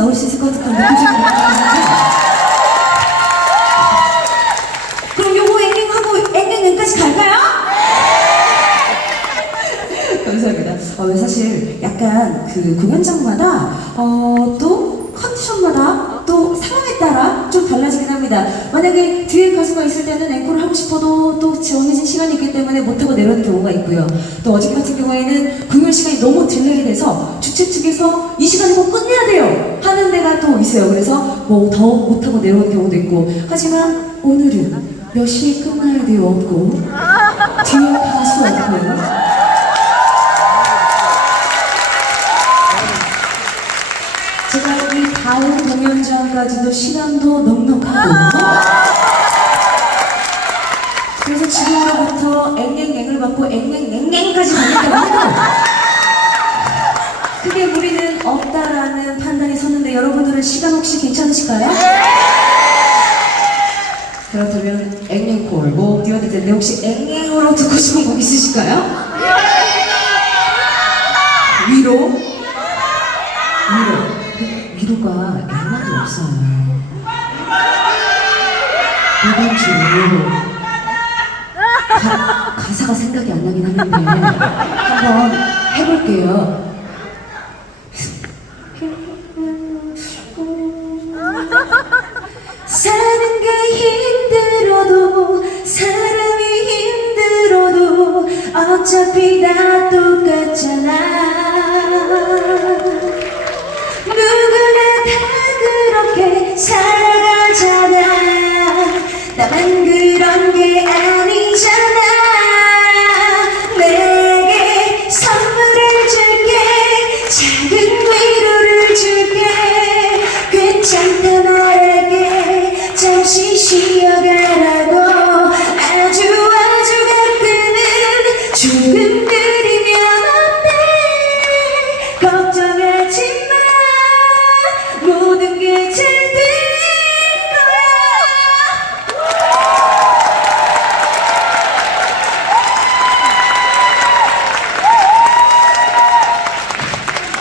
나올 수 있을 것 같은 그런. 그럼 요거 엔딩하고 엔딩까지 갈까요? 감사합니다. 어, 네, 사실 약간 그 공연장마다 어, 또 컨디션마다 또 상황에 따라 좀 달라지긴 합니다. 만약에 뒤에 가수가 있을 때는 앵콜을 하고 싶어도 또 정해진 시간이 있기 때문에 못하고 내려오는 경우가 있고요. 또 어저께 같은 경우에는 공연 시간이 너무 딜레이 돼서 주최 측에서 이 시간에 꼭 끝내야 돼요 하는 데가 또 있어요. 그래서 뭐 더 못하고 내려오는 경우도 있고. 하지만 오늘은 몇 시에 끝나야 돼요? 없고. 뒤에 가수 없고 제가 이 다음 공연장까지도 시간도 넉넉하고. 그래서 지금으로부터 앵앵앵을 받고 앵앵앵앵까지 여러분들은 시간 혹시 괜찮으실까요? 그렇다면 앵앵콜 곡 띄워드릴 텐데 혹시 앵앵으로 듣고 싶은 곡 있으실까요? 위로? 위로 위로가 얼마도 없어요 이번 주 가, 가사가 생각이 안 나긴 하는데 한번 해볼게요 어차피 다 똑같잖아. 누구나 다 그렇게 살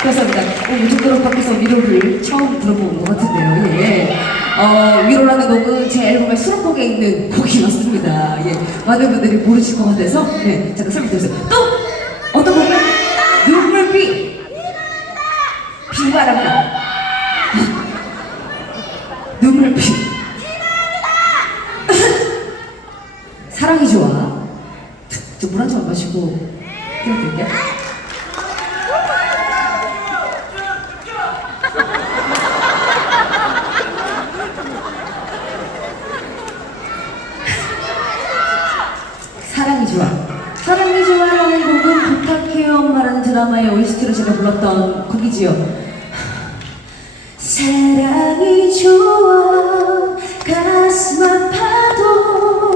감사합니다. 어, 요즘 들어 밖에서 위로를 처음 들어본 것 같은데요. 예. 어, 위로라는 곡은 제 앨범의 수록곡에 있는 곡이었습니다. 예. 많은 분들이 모르실 것 같아서, 네. 잠깐 설명드렸어요. 또! 어떤 곡은? 눈물비! 비바람이다. 눈물비. 사랑이 좋아. 저 물 한 잔 마시고 띄워드릴게요. 사랑이 좋아. 사랑이 좋아라는 곡은 부탁해요 엄마라는 드라마의 OST로 제가 불렀던 곡이지요. 사랑이 좋아 가슴 아파도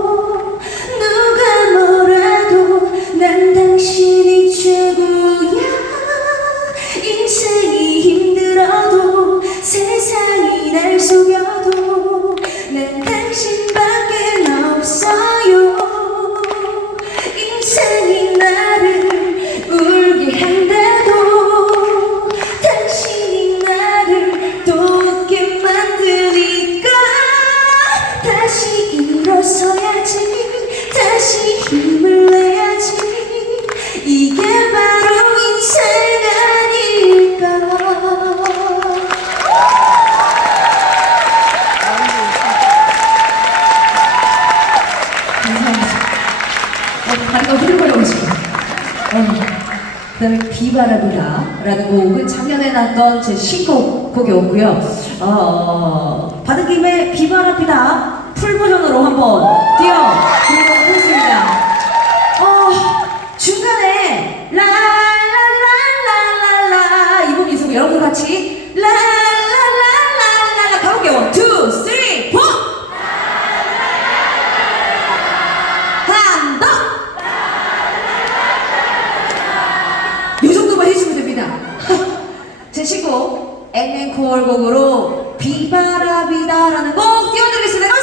감사합니다. 어, 다리가 흐르고 지금. 어, 그다음에 비바라보다라는 곡은 작년에 났던 제 신곡 곡이었고요. 어, 받은 김에 비바라비다 풀 버전으로 한번 띄워드리도록 하겠습니다. 드시고 앵앵 코월곡으로 비바라비다라는 곡 띄워드리겠습니다.